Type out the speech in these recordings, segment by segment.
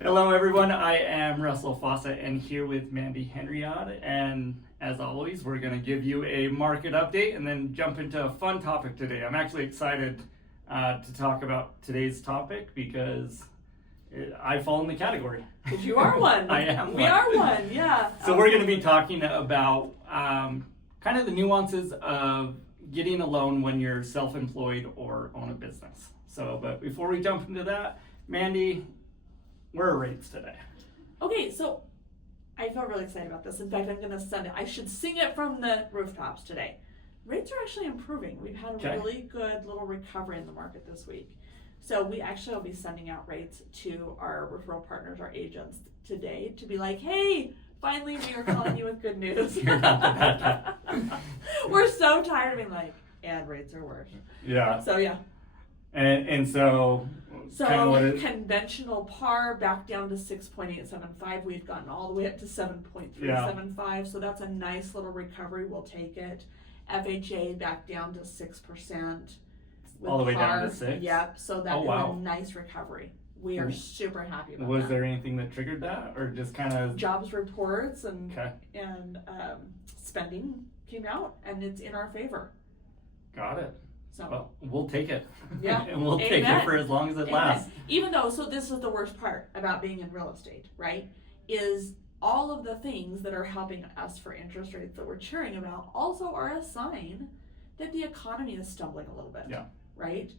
Hello everyone, I am Russell Faucette and here with Mandi Henriod, and as always we're going to give you a market update and then jump into a fun topic today. I'm actually excited to talk about today's topic because I fall in the category. Because you are one. I am We one. are one, yeah. So we're going to be talking about kind of the nuances of getting a loan when you're self-employed or own a business. But before we jump into that, Mandi, where are rates today? Okay, so I feel really excited about this. In fact, I'm going to send it. I should sing it from the rooftops today. Rates are actually improving. We've had a really good little recovery in the market this week. So we actually will be sending out rates to our referral partners, our agents today to be like, hey, finally we are calling you with good news. You're not the bad guy. We're so tired of being like, and rates are worse. Yeah. So yeah. And so kind of what it, conventional par back down to 6.875. We've gotten all the way up to 7.375. So that's a nice little recovery. We'll take it. FHA back down to 6%. all the way down to 6? Yep. So that is a nice recovery. We are super happy about that. Was there anything that triggered that, or just kind of jobs reports and spending came out, and it's in our favor. Got it. So well, we'll take it. Yeah. And we'll take it for as long as it lasts. Even though, so this is the worst part about being in real estate, right? Is all of the things that are helping us for interest rates that we're cheering about also are a sign that the economy is stumbling a little bit. Yeah. Right?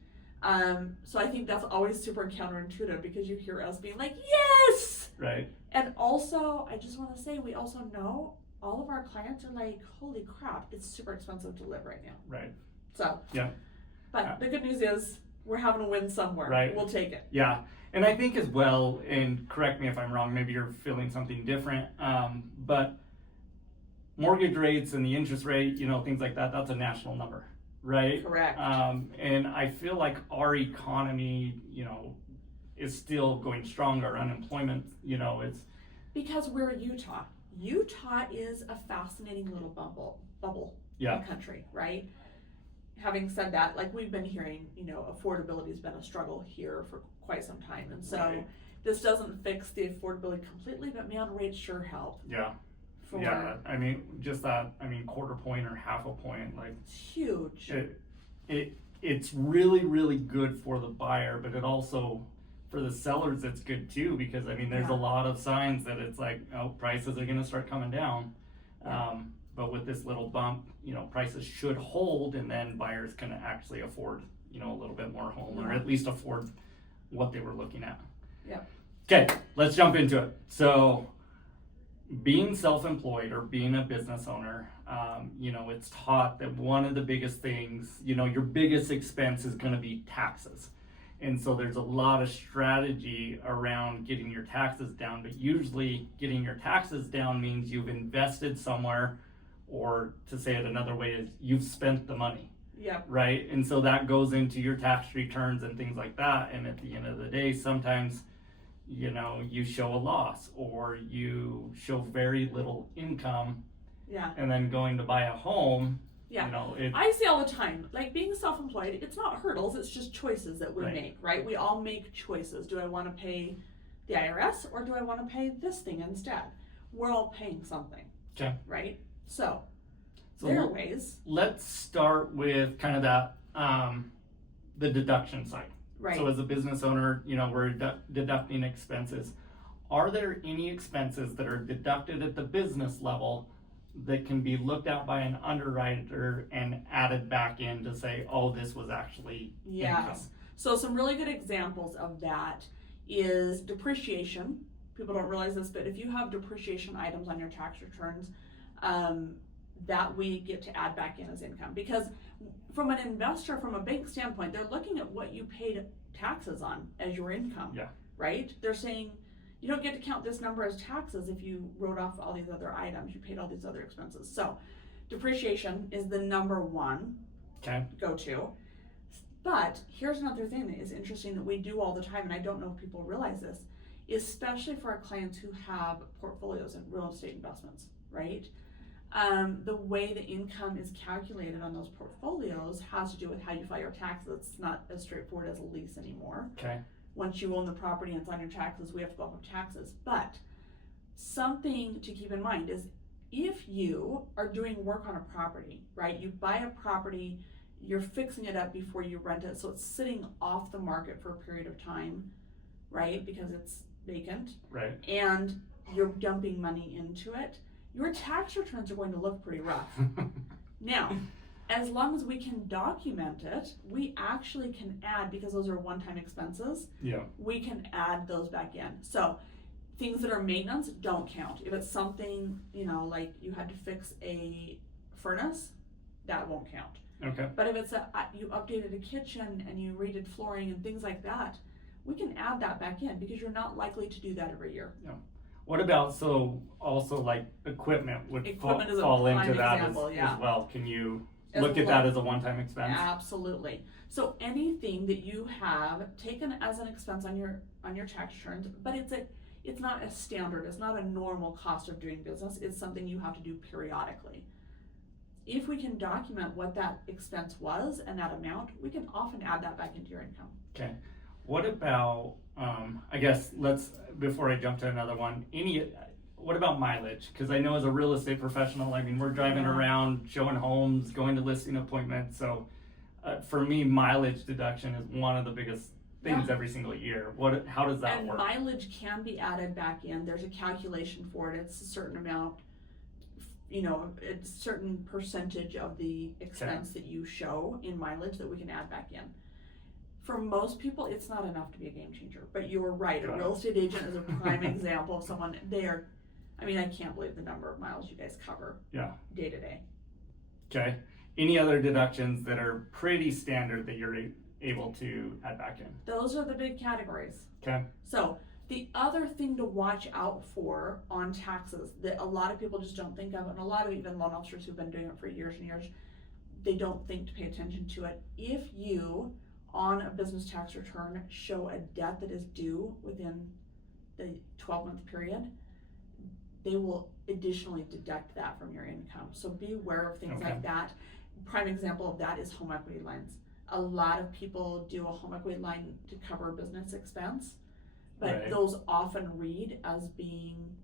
So I think that's always super counterintuitive because you hear us being like, yes! Right. And also, I just want to say, we also know all of our clients are like, holy crap, it's super expensive to live right now. Right. So, yeah. But the good news is we're having a win somewhere. Right. We'll take it. Yeah. And I think as well, and correct me if I'm wrong, maybe you're feeling something different, but mortgage rates and the interest rate, things like that, that's a national number, right? Correct. And I feel like our economy, is still going strong. Our unemployment, it's... Because we're Utah. Utah is a fascinating little bubble in the country, right? Having said that, like we've been hearing, affordability has been a struggle here for quite some time. And so this doesn't fix the affordability completely, but man, rates sure help. Yeah. Yeah. I mean, just that, quarter point or half a point, like it's huge. It's really, really good for the buyer, but it also, for the sellers, it's good too, because there's a lot of signs that it's like, oh, prices are going to start coming down. But with this little bump, prices should hold, and then buyers can actually afford, a little bit more home, or at least afford what they were looking at. Yeah. Okay, let's jump into it. So, being self-employed or being a business owner, it's taught that one of the biggest things, your biggest expense is going to be taxes. And so there's a lot of strategy around getting your taxes down, but usually getting your taxes down means you've invested somewhere, or to say it another way is you've spent the money. Yeah. Right? And so that goes into your tax returns and things like that. And at the end of the day, sometimes, you show a loss or you show very little income. Yeah. And then going to buy a home. Yeah. I see all the time, like being self-employed, it's not hurdles, it's just choices that we make, right? We all make choices. Do I want to pay the IRS or do I want to pay this thing instead? We're all paying something. Okay. Right? So there are ways. Let's start with kind of that, the deduction side. Right. So as a business owner, we're deducting expenses. Are there any expenses that are deducted at the business level that can be looked at by an underwriter and added back in to say, oh, this was actually income? So some really good examples of that is depreciation. People don't realize this, but if you have depreciation items on your tax returns, that we get to add back in as income. Because from an investor, from a bank standpoint, they're looking at what you paid taxes on as your income, right? They're saying, you don't get to count this number as taxes if you wrote off all these other items, you paid all these other expenses. So depreciation is the number one go-to. But here's another thing that is interesting that we do all the time, and I don't know if people realize this, especially for our clients who have portfolios in real estate investments, right? The way the income is calculated on those portfolios has to do with how you file your taxes. It's not as straightforward as a lease anymore. Okay. Once you own the property and it's on your taxes, we have to go off of taxes. But something to keep in mind is if you are doing work on a property, right? You buy a property, you're fixing it up before you rent it, so it's sitting off the market for a period of time, right? Because it's vacant. Right. And you're dumping money into it, your tax returns are going to look pretty rough. Now, as long as we can document it, we actually can add, because those are one-time expenses, Yeah. we can add those back in. So things that are maintenance don't count. If it's something, like you had to fix a furnace, that won't count. Okay. But if it's you updated a kitchen and you redid flooring and things like that, we can add that back in because you're not likely to do that every year. Yeah. What about, so also like equipment would Equipment is a fall prime into that example, as well. Can you As look at well. that as a one-time expense? Absolutely. So anything that you have taken as an expense on your tax returns, but it's not a standard, it's not a normal cost of doing business, it's something you have to do periodically. If we can document what that expense was and that amount, we can often add that back into your income. Okay. What about, I guess before I jump to another one, what about mileage? Because I know as a real estate professional, I mean, we're driving around, showing homes, going to listing appointments. So for me, mileage deduction is one of the biggest things every single year. How does that work? And mileage can be added back in. There's a calculation for it. It's a certain amount, it's a certain percentage of the expense that you show in mileage that we can add back in. For most people, it's not enough to be a game changer, but you're right. A real estate agent is a prime example of someone. I can't believe the number of miles you guys cover day to day. Okay. Any other deductions that are pretty standard that you're able to add back in? Those are the big categories. Okay. So the other thing to watch out for on taxes that a lot of people just don't think of, and a lot of even loan officers who've been doing it for years and years, they don't think to pay attention to it. If you on a business tax return show a debt that is due within the 12-month period, they will additionally deduct that from your income. So be aware of things like that. Prime example of that is home equity lines. A lot of people do a home equity line to cover business expense, but those often read as being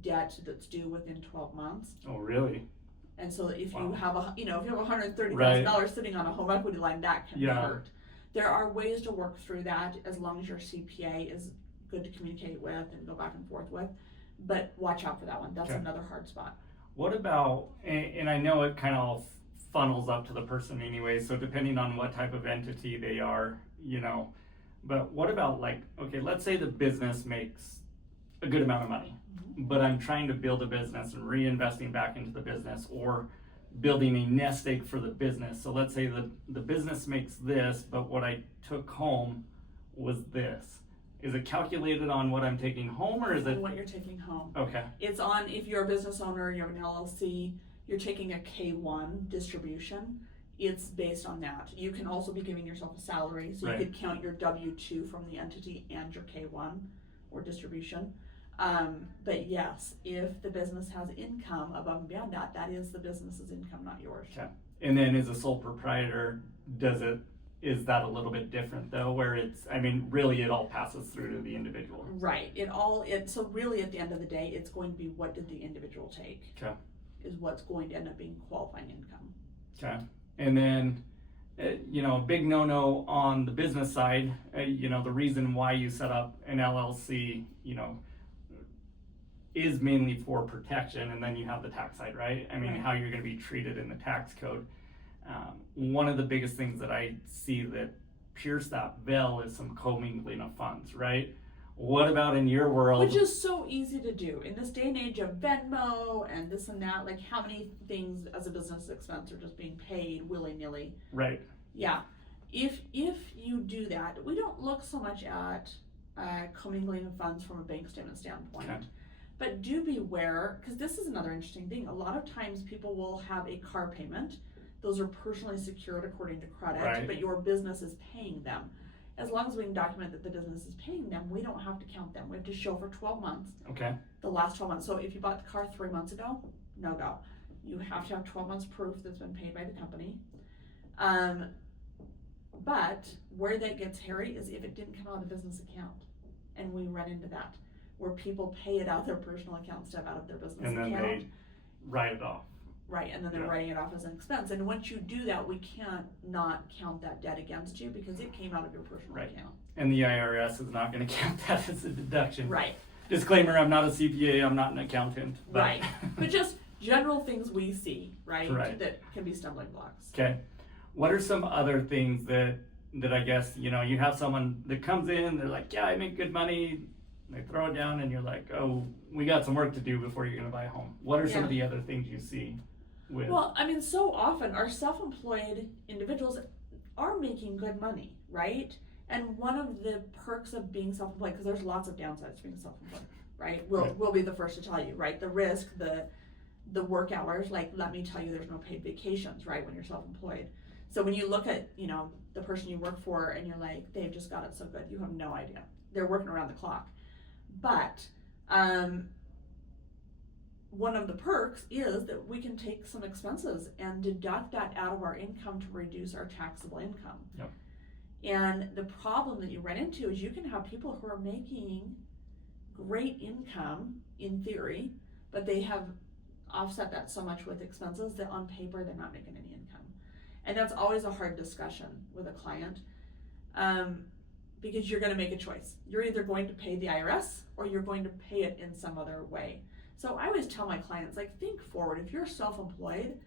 debt that's due within 12 months. Oh, really? And so if you have $130,000 sitting on a home equity line, that can hurt. There are ways to work through that as long as your CPA is good to communicate with and go back and forth with, but watch out for that one. That's another hard spot. What about, and I know it kind of funnels up to the person anyway, so depending on what type of entity they are, but what about let's say the business makes a good amount of money, but I'm trying to build a business and reinvesting back into the business, or building a nest egg for the business. So let's say the business makes this, but what I took home was this. Is it calculated on what I'm taking home, or is it what you're taking home? Okay. It's on, if you're a business owner, you have an LLC, you're taking a K1 distribution, it's based on that. You can also be giving yourself a salary, so you could count your W-2 from the entity and your K1 or distribution. But yes, if the business has income above and beyond that, that is the business's income, not yours. Okay. And then as a sole proprietor, is that a little bit different though, where really it all passes through to the individual? Right. So really at the end of the day, it's going to be what did the individual take? Okay. Is what's going to end up being qualifying income. Okay. And then, a big no-no on the business side, the reason why you set up an LLC, is mainly for protection, and then you have the tax side, right? How you're going to be treated in the tax code. One of the biggest things that I see that pierce that veil is some commingling of funds, right? What about in your world? Which is so easy to do in this day and age of Venmo and this and that. Like, how many things as a business expense are just being paid willy-nilly? Right. Yeah. If you do that, we don't look so much at commingling of funds from a bank statement standpoint. Okay. But do beware, because this is another interesting thing. A lot of times people will have a car payment. Those are personally secured according to credit, but your business is paying them. As long as we can document that the business is paying them, we don't have to count them. We have to show for 12 months. Okay. The last 12 months. So if you bought the car 3 months ago, no go. You have to have 12 months proof that's been paid by the company. But where that gets hairy is if it didn't come out of the business account. And we run into that, where people pay it out of their personal account instead of out of their business And then account. they write it off. Right, and then they're Yeah. writing it off as an expense. And once you do that, we can't not count that debt against you because it came out of your personal Right. account. And the IRS is not going to count that as a deduction. Right. Disclaimer, I'm not a CPA, I'm not an accountant. But Right. But just general things we see, right, Right. that can be stumbling blocks. Okay. What are some other things that I guess, you have someone that comes in, they're like, yeah, I make good money, they throw it down, and you're like, oh, we got some work to do before you're going to buy a home. What are some of the other things you see with? Well, I mean, so often our self-employed individuals are making good money, right? And one of the perks of being self-employed, because there's lots of downsides to being self-employed, right? We'll be the first to tell you, right? The risk, the work hours, like, let me tell you, there's no paid vacations, right, when you're self-employed. So when you look at, the person you work for and you're like, they've just got it so good, you have no idea. They're working around the clock. But one of the perks is that we can take some expenses and deduct that out of our income to reduce our taxable income. Yep. And the problem that you run into is you can have people who are making great income in theory, but they have offset that so much with expenses that on paper they're not making any income. And that's always a hard discussion with a client, because you're going to make a choice. You're either going to pay the IRS or you're going to pay it in some other way. So I always tell my clients, like, think forward. If you're self-employed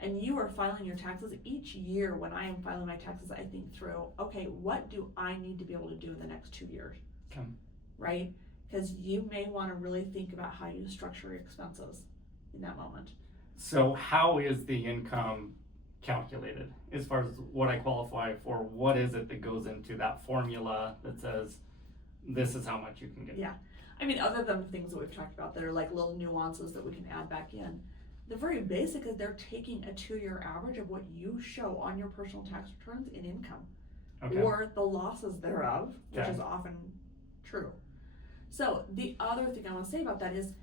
and you are filing your taxes each year, when I am filing my taxes, I think through, okay, what do I need to be able to do in the next 2 years? Okay. Right? Because you may want to really think about how you structure your expenses in that moment. So how is the income calculated as far as what I qualify for? What is it that goes into that formula that says this is how much you can get? Yeah. I mean, other than things that we've talked about that are like little nuances that we can add back in, the very basic is they're taking a 2-year average of what you show on your personal tax returns in income, Okay. or the losses thereof, which Okay. is often true. So the other thing I want to say about that is,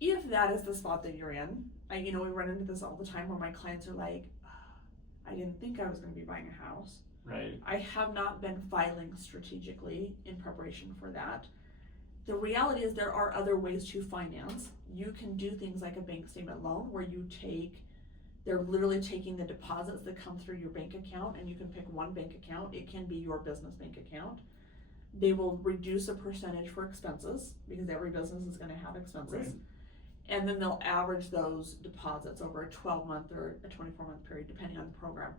if that is the spot that you're in, we run into this all the time where my clients are like, I didn't think I was going to be buying a house. Right. I have not been filing strategically in preparation for that. The reality is there are other ways to finance. You can do things like a bank statement loan where they're literally taking the deposits that come through your bank account, and you can pick one bank account. It can be your business bank account. They will reduce a percentage for expenses because every business is going to have expenses. Right. And then they'll average those deposits over a 12-month or a 24-month period, depending on the program.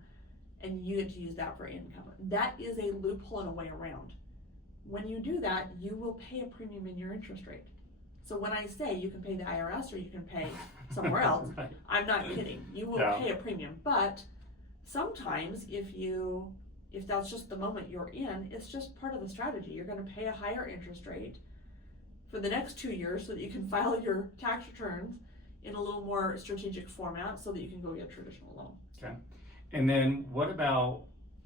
And you get to use that for income. That is a loophole and a way around. When you do that, you will pay a premium in your interest rate. So when I say you can pay the IRS or you can pay somewhere else, Right. I'm not kidding. You will Yeah. pay a premium. But sometimes if that's just the moment you're in, it's just part of the strategy. You're going to pay a higher interest rate for the next 2 years so that you can file your tax returns in a little more strategic format so that you can go get a traditional loan. Okay. And then what about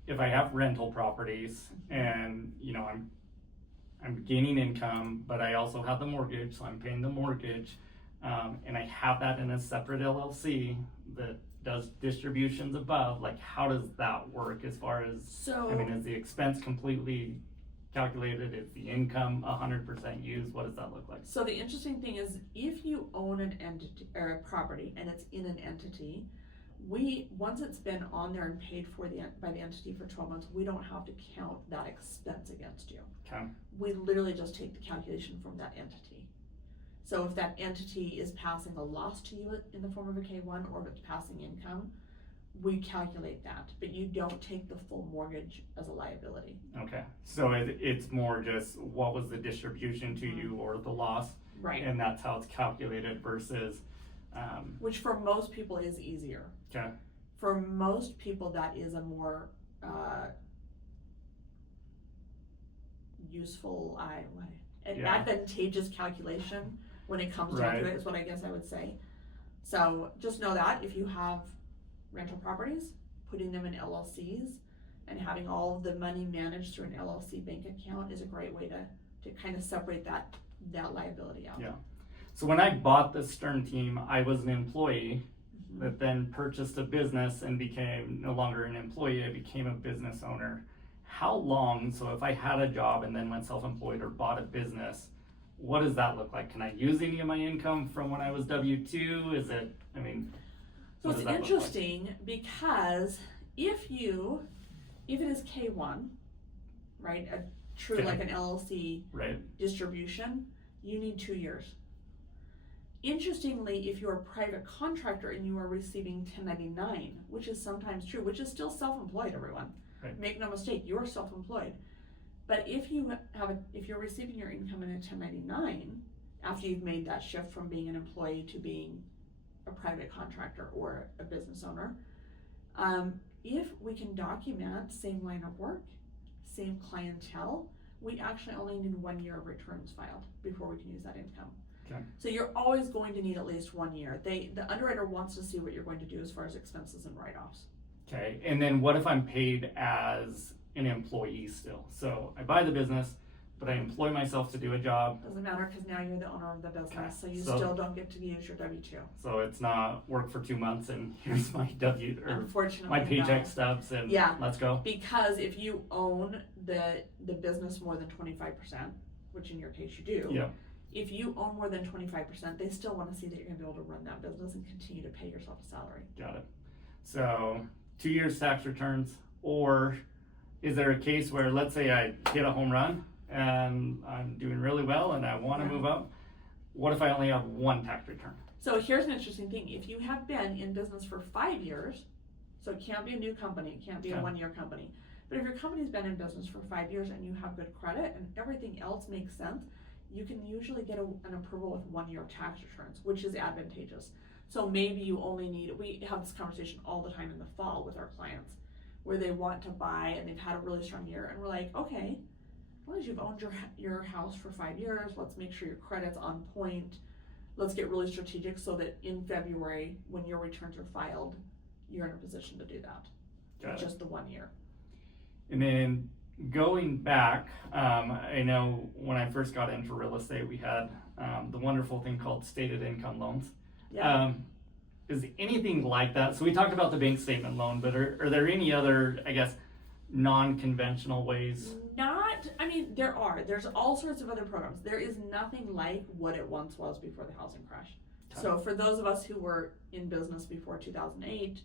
if I have rental properties and, I'm gaining income, but I also have the mortgage, so I'm paying the mortgage, and I have that in a separate LLC that does distributions above, like, how does that work as far as, is the expense completely calculated? Is the income 100% used? What does that look like? So the interesting thing is, if you own an entity or a property and it's in an entity, once it's been on there and paid for by the entity for 12 months, we don't have to count that expense against you. Okay. We literally just take the calculation from that entity. So if that entity is passing a loss to you in the form of a K1, or if it's passing income, we calculate that, but you don't take the full mortgage as a liability. Okay. So it's more just what was the distribution to you or the loss, Right. and that's how it's calculated versus. Which for most people is easier. Okay. For most people, that is a more useful, advantageous calculation when it comes down Right. to it, is what I guess I would say. So just know that if you have rental properties, putting them in LLCs and having all of the money managed through an LLC bank account is a great way to kind of separate that liability out. Yeah. So when I bought the Stern team, I was an employee, that then purchased a business and became no longer an employee, I became a business owner. How long, so if I had a job and then went self-employed or bought a business, what does that look like? Can I use any of my income from when I was W-2? Is it, I mean, So what it's does that look like? interesting because if it is K1, right, a true Okay. like an LLC Right, distribution, you need 2 years. Interestingly, if you're a private contractor and you are receiving 1099, which is sometimes true, which is still self-employed, everyone. Right. Make no mistake, you're self-employed. But if you're receiving your income in a 1099, after you've made that shift from being an employee to being a private contractor or a business owner, if we can document same line of work, same clientele, we actually only need 1 year of returns filed before we can use that income. Okay. So you're always going to need at least 1 year. The underwriter wants to see what you're going to do as far as expenses and write-offs. okay. And then what if I'm paid as an employee still? So I buy the business, but I employ myself to do a job. Doesn't matter because now you're the owner of the business, Okay. so you So- still don't get to use your W-2. So it's not work for 2 months and here's my Unfortunately, my paycheck no. stubs and Yeah. let's go. Because if you own the business more than 25%, which in your case you do, Yeah. if you own more than 25%, they still want to see that you're going to be able to run that business and continue to pay yourself a salary. Got it. So 2 years tax returns, or is there a case where, let's say I hit a home run and I'm doing really well and I want to Yeah. move up? What if I only have one tax return? So here's an interesting thing. If you have been in business for 5 years, so it can't be a new company, it can't be a Okay. 1 year company. But if your company's been in business for 5 years and you have good credit and everything else makes sense, you can usually get an approval with 1 year of tax returns, which is advantageous. So maybe you only need, we have this conversation all the time in the fall with our clients, where they want to buy and they've had a really strong year, and we're like, okay, as long as you've owned your house for 5 years, let's make sure your credit's on point. Let's get really strategic so that in February, when your returns are filed, you're in a position to do that. Got it. Just the 1 year. And then going back, I know when I first got into real estate, we had the wonderful thing called stated income loans. Yeah. Is anything like that? So we talked about the bank statement loan, but are there any other, I guess, non-conventional ways? There's all sorts of other programs. There is nothing like what it once was before the housing crash. Okay. So for those of us who were in business before 2008,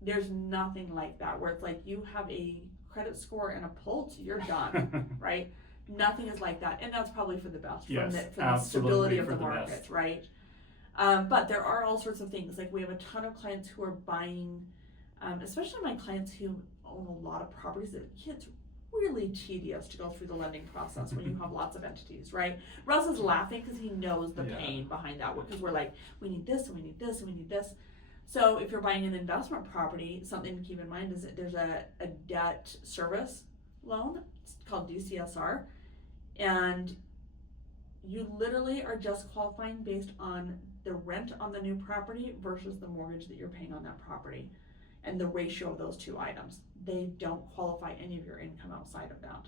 there's nothing like that where it's like you have a credit score and a pulse, you're done, right? Nothing is like that, and that's probably for the best, Yes, for the absolutely stability of for the the market, best. right? But there are all sorts of things. Like we have a ton of clients who are buying, especially my clients who own a lot of properties. It's really tedious to go through the lending process when you have lots of entities, right? Russ is laughing because he knows the Yeah. pain behind that, because we're like, we need this and we need this and we need this. So if you're buying an investment property, something to keep in mind is that there's a debt service loan. It's called DCSR, and you literally are just qualifying based on the rent on the new property versus the mortgage that you're paying on that property, and the ratio of those two items. They don't qualify any of your income outside of that.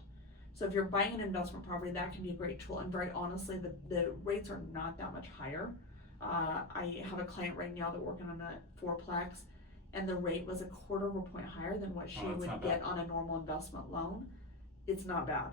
So if you're buying an investment property, that can be a great tool, and very honestly, the rates are not that much higher. I have a client right now that's working on a fourplex, and the rate was 1/4 point higher than what she that's would not get bad. on a normal investment loan. It's not bad.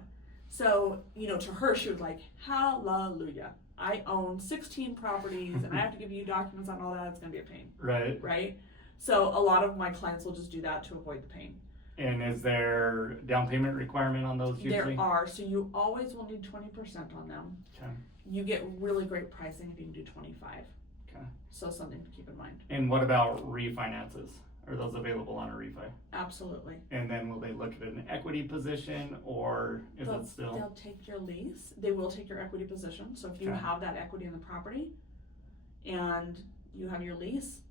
So, to her, she was like, hallelujah. I own 16 properties and I have to give you documents on all that. It's going to be a pain, Right. right? So a lot of my clients will just do that to avoid the pain. And is there down payment requirement on those usually? There are, so you always will need 20% on them. Okay. You get really great pricing if you can do 25. Okay. So something to keep in mind. And what about refinances? Are those available on a refi? Absolutely. And then will they look at an equity position, or is it still? They'll take your lease. They will take your equity position. So if you Okay. have that equity in the property and you have your lease,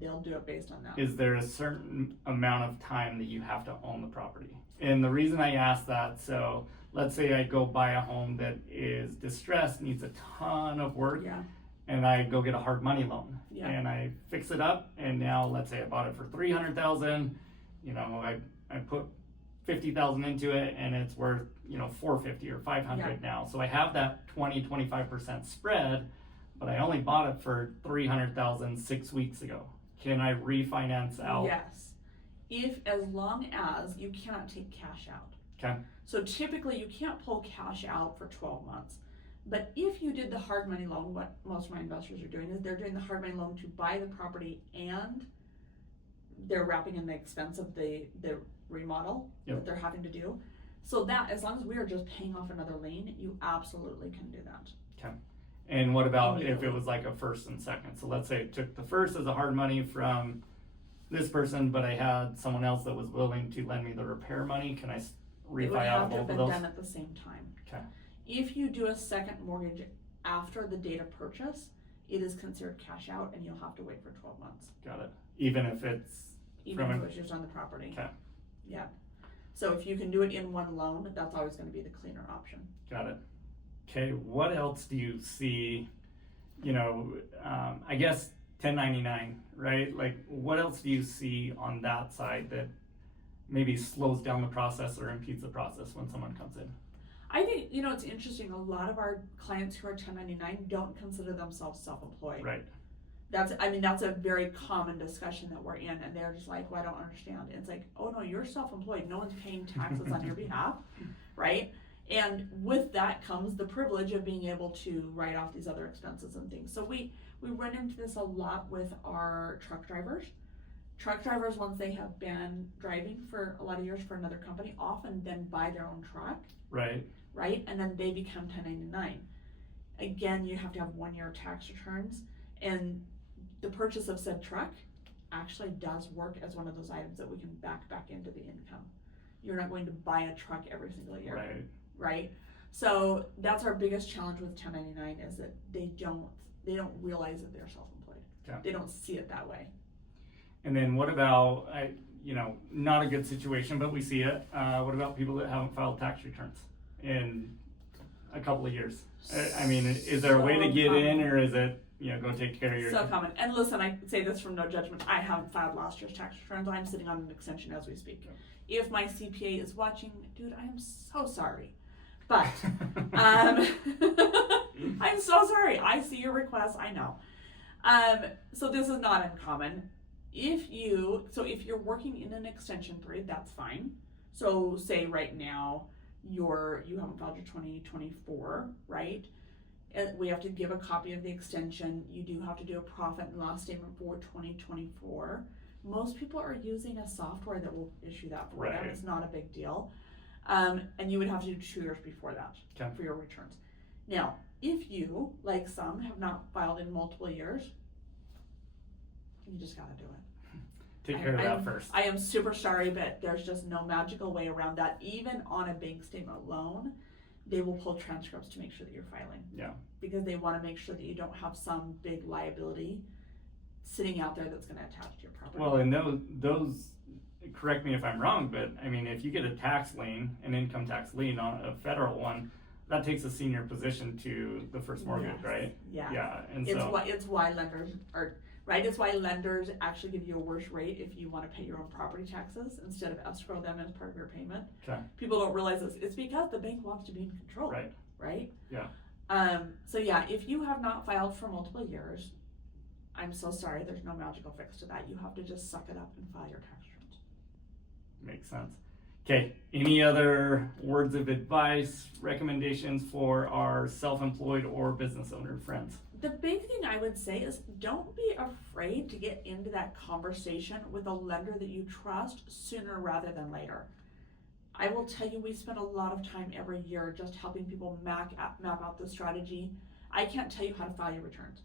they'll do it based on that. Is there a certain amount of time that you have to own the property? And the reason I ask that, so let's say I go buy a home that is distressed, needs a ton of work, Yeah. and I go get a hard money loan, Yeah. and I fix it up, and now let's say I bought it for $300,000, I put 50,000 into it, and it's worth $450 or $500 Yeah. now. So I have that 25% spread, but I only bought it for $300,000 6 weeks ago. Can I refinance out? Yes, as long as you cannot take cash out. Okay. So typically you can't pull cash out for 12 months. But if you did the hard money loan, what most of my investors are doing is they're doing the hard money loan to buy the property and they're wrapping in the expense of the remodel that they're having to do. So that, as long as we are just paying off another lien, you absolutely can do that. Okay. And what about if it was like a first and second? So let's say it took the first as a hard money from this person, but I had someone else that was willing to lend me the repair money. Can I refi out both of those? It would have to have been done at the same time. Okay. If you do a second mortgage after the date of purchase, it is considered cash out and you'll have to wait for 12 months. Got it. Even if it's just on the property. Okay. Yeah. So if you can do it in one loan, that's always going to be the cleaner option. Got it. Okay. What else do you see? I guess 1099, right? Like, what else do you see on that side that maybe slows down the process or impedes the process when someone comes in? I think, it's interesting. A lot of our clients who are 1099 don't consider themselves self-employed. Right. That's a very common discussion that we're in, and they're just like, well, I don't understand. And it's like, oh no, you're self-employed. No one's paying taxes on your behalf, right? And with that comes the privilege of being able to write off these other expenses and things. So we run into this a lot with our truck drivers. Truck drivers, once they have been driving for a lot of years for another company, often then buy their own truck. Right. Right? And then they become 1099. Again, you have to have 1 year tax returns, and the purchase of said truck actually does work as one of those items that we can back into the income. You're not going to buy a truck every single year. Right. Right? So that's our biggest challenge with 1099 is that they don't realize that they're self-employed. Okay. They don't see it that way. And then what about, not a good situation, but we see it. What about people that haven't filed tax returns in a couple of years? I mean, is there a way to get in, or is it, go take care of your... So common. And listen, I say this from no judgment. I haven't filed last year's tax returns. I'm sitting on an extension as we speak. Okay. If my CPA is watching, dude, I am so sorry. But, I'm so sorry. I see your request. I know. So this is not uncommon. If you're working in an extension period, that's fine. So say right now you haven't filed your 2024, right? We have to give a copy of the extension. You do have to do a profit and loss statement for 2024. Most people are using a software that will issue that for them. It's not a big deal. And you would have to do 2 years before that for your returns. Now, if you, like some, have not filed in multiple years, you just gotta do it. Take care of that first. I am super sorry, but there's just no magical way around that. Even on a bank statement loan, they will pull transcripts to make sure that you're filing. Yeah. Because they want to make sure that you don't have some big liability sitting out there that's going to attach to your property. Well, and those, correct me if I'm wrong, but I mean, if you get a tax lien, an income tax lien on a federal one, that takes a senior position to the first mortgage, right? Yeah. Yeah. And it's why lenders are... Right, it's why lenders actually give you a worse rate if you want to pay your own property taxes instead of escrow them as part of your payment. Okay. People don't realize this. It's because the bank wants to be in control. Right. Right? Yeah. So yeah, if you have not filed for multiple years, I'm so sorry, there's no magical fix to that. You have to just suck it up and file your tax returns. Makes sense. Okay, any other words of advice, recommendations for our self-employed or business owner friends? The big thing I would say is don't be afraid to get into that conversation with a lender that you trust sooner rather than later. I will tell you, we spend a lot of time every year just helping people map out the strategy. I can't tell you how to file your returns,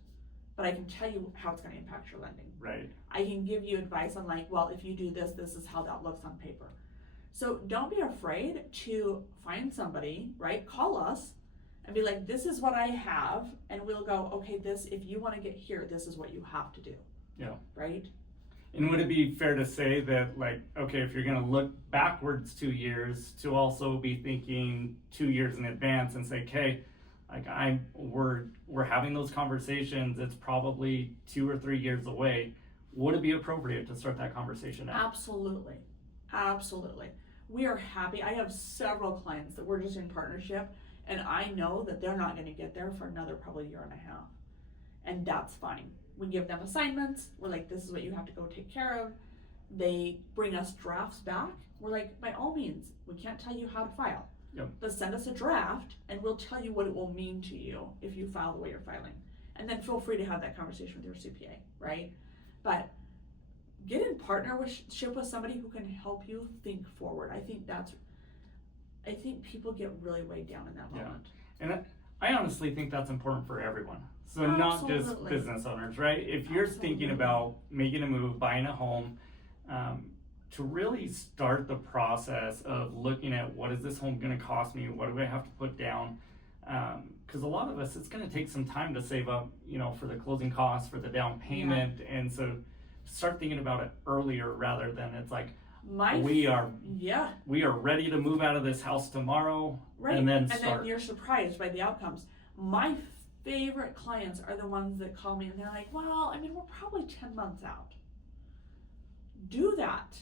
but I can tell you how it's going to impact your lending. Right. I can give you advice on if you do this, this is how that looks on paper. So don't be afraid to find somebody, right? Call us and be like, this is what I have. And we'll go, okay, if you want to get here, this is what you have to do. Yeah. Right? And would it be fair to say that, okay, if you're going to look backwards 2 years, to also be thinking 2 years in advance and say, okay, we're having those conversations, it's probably 2 or 3 years away. Would it be appropriate to start that conversation now? Absolutely. Absolutely. We are happy. I have several clients that we're just in partnership, and I know that they're not going to get there for another probably year and a half. and that's fine. We give them assignments. We're like, this is what you have to go take care of. They bring us drafts back. We're like, by all means, we can't tell you how to file. Yep. But send us a draft and we'll tell you what it will mean to you if you file the way you're filing. And then feel free to have that conversation with your CPA, right? But get in partnership with somebody who can help you think forward. I think people get really weighed down in that moment. And I honestly think that's important for everyone. So not just Absolutely. business owners, right? If you're thinking about making a move, buying a home, to really start the process of looking at what is this home going to cost me? What do I have to put down? Because a lot of us, it's going to take some time to save up, for the closing costs, for the down payment. Yeah. And so start thinking about it earlier rather than it's like, we are ready to move out of this house tomorrow. Right. And then you're surprised by the outcomes. My favorite clients are the ones that call me and they're like, well, we're probably 10 months out. Do that.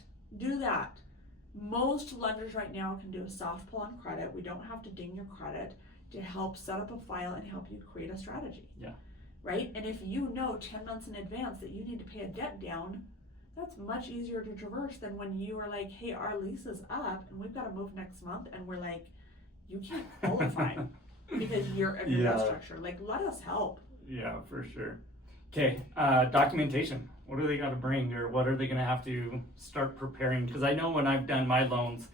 Most lenders right now can do a soft pull on credit. We don't have to ding your credit to help set up a file and help you create a strategy. Yeah. Right? And if you know 10 months in advance that you need to pay a debt down, that's much easier to traverse than when you are like, hey, our lease is up and we've got to move next month, and we're like, you can't qualify because you're in your structure. Like, let us help. Yeah, for sure. Okay, documentation. What do they got to bring, or what are they going to have to start preparing? Because I know when I've done my loans,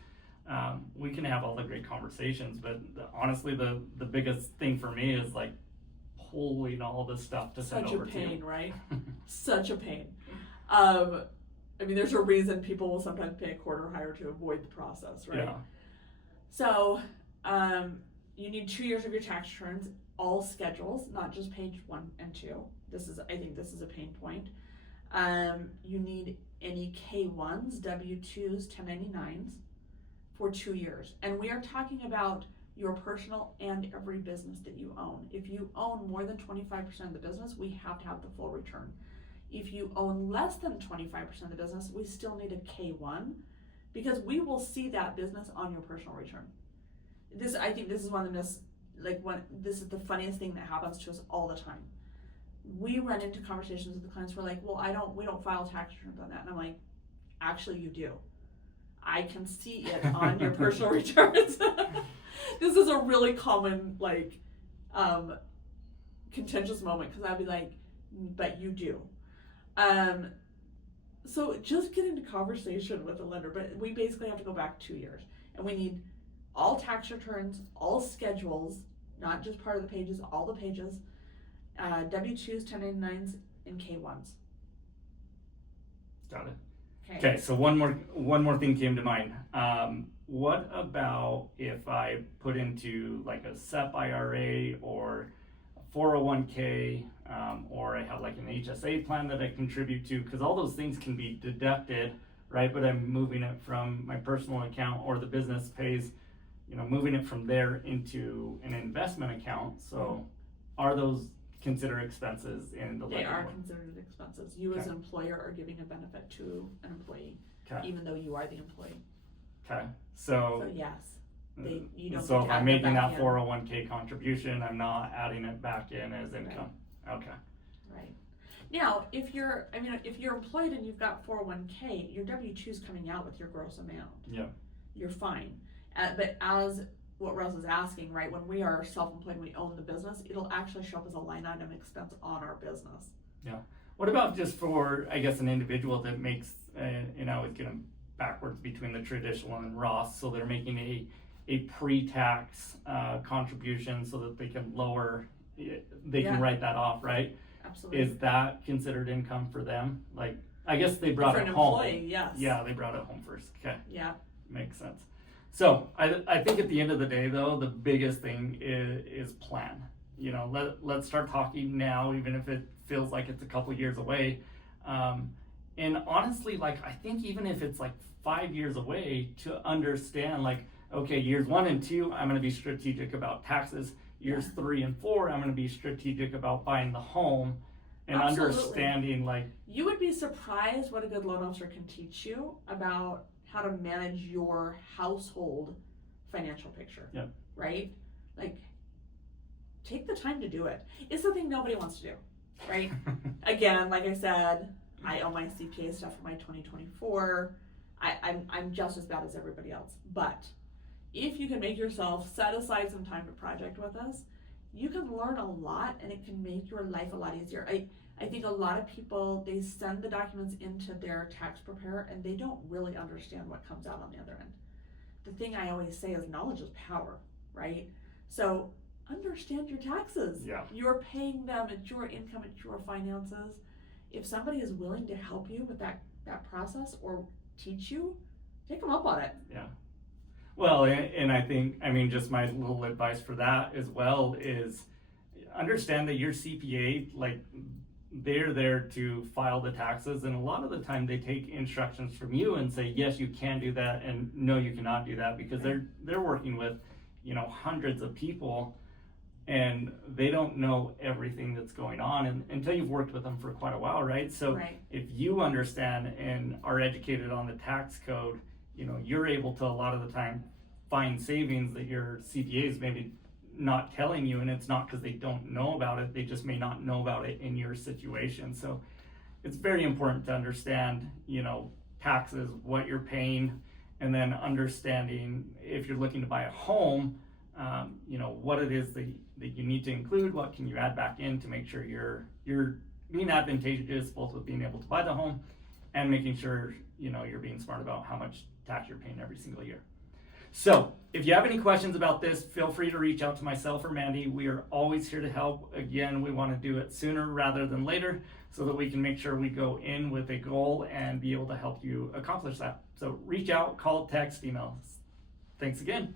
we can have all the great conversations, but honestly, the biggest thing for me is like pulling all this stuff to send over to you. Such a pain, right? Such a pain. There's a reason people will sometimes pay a quarter higher to avoid the process, right? Yeah. So, you need 2 years of your tax returns, all schedules, not just page 1 and 2. I think this is a pain point. You need any K1s, W2s, 1099s for 2 years. And we are talking about your personal and every business that you own. If you own more than 25% of the business, we have to have the full return. If you own less than 25% of the business, we still need a K1 because we will see that business on your personal return. I think this is one of the this is the funniest thing that happens to us all the time. We run into conversations with the clients. We're like, well, we don't file tax returns on that. And I'm like, actually you do. I can see it on your personal returns. This is a really common contentious moment because I'd be like, but you do. So just get into conversation with the lender, but we basically have to go back 2 years, and we need all tax returns, all schedules, not just part of the pages, all the pages, W-2s, 1099s, and K-1s. Got it. Okay, so one more thing came to mind. What about if I put into like a SEP IRA or a 401k, or I have like an HSA plan that I contribute to, because all those things can be deducted, right? But I'm moving it from my personal account, or the business pays, moving it from there into an investment account. So are those considered expenses in the They are one? considered expenses. You as an employer are giving a benefit to an employee, even though you are the employee. Okay, so yes, you don't. So if I'm making that 401k contribution, I'm not adding it back in as income. Right. Okay. Right. Now, if you're employed and you've got 401k, your W-2 is coming out with your gross amount. Yeah. You're fine. But as what Russ is asking, right, when we are self-employed and we own the business, it'll actually show up as a line item expense on our business. Yeah. What about just for, I guess, an individual that makes, it's getting backwards between the traditional and Roth, so they're making a pre-tax contribution so that they can can write that off, right? Absolutely. Is that considered income for them? Like, I guess they brought it home. For an employee, yes. Yeah, they brought it home first. Okay. Yeah. Makes sense. So I think at the end of the day, though, the biggest thing is plan. Let's start talking now, even if it feels like it's a couple years away. And honestly, I think even if it's 5 years away, to understand okay, years 1 and 2, I'm going to be strategic about taxes. Years 3 and 4, I'm going to be strategic about buying the home and understanding You would be surprised what a good loan officer can teach you about how to manage your household financial picture. Yep. Right? Take the time to do it. It's something nobody wants to do. right? Again, like I said, I owe my CPA stuff for my 2024. I'm just as bad as everybody else. But if you can make yourself set aside some time to project with us, you can learn a lot and it can make your life a lot easier. I think a lot of people, they send the documents into their tax preparer and they don't really understand what comes out on the other end. The thing I always say is knowledge is power, right? So understand your taxes. Yeah. You're paying them, it's your income, it's your finances. If somebody is willing to help you with that process or teach you, take them up on it. Yeah. Well, and I think, I mean, just my little advice for that as well is understand that your CPA, like, they're there to file the taxes, and a lot of the time they take instructions from you and say, yes, you can do that, and no, you cannot do that, because they're working with, you know, hundreds of people, and they don't know everything that's going on until you've worked with them for quite a while, right? So if you understand and are educated on the tax code, you know, you're able to a lot of the time find savings that your CPA is maybe not telling you, and it's not because they don't know about it, they just may not know about it in your situation. So it's very important to understand, you know, taxes, what you're paying, and then understanding if you're looking to buy a home, you know, what it is that you need to include, what can you add back in to make sure you're being advantageous both with being able to buy the home and making sure, you know, you're being smart about how much tax you're paying every single year. So if you have any questions about this, feel free to reach out to myself or Mandy. We are always here to help. Again, we want to do it sooner rather than later so that we can make sure we go in with a goal and be able to help you accomplish that. So reach out, call, text, email. Thanks again.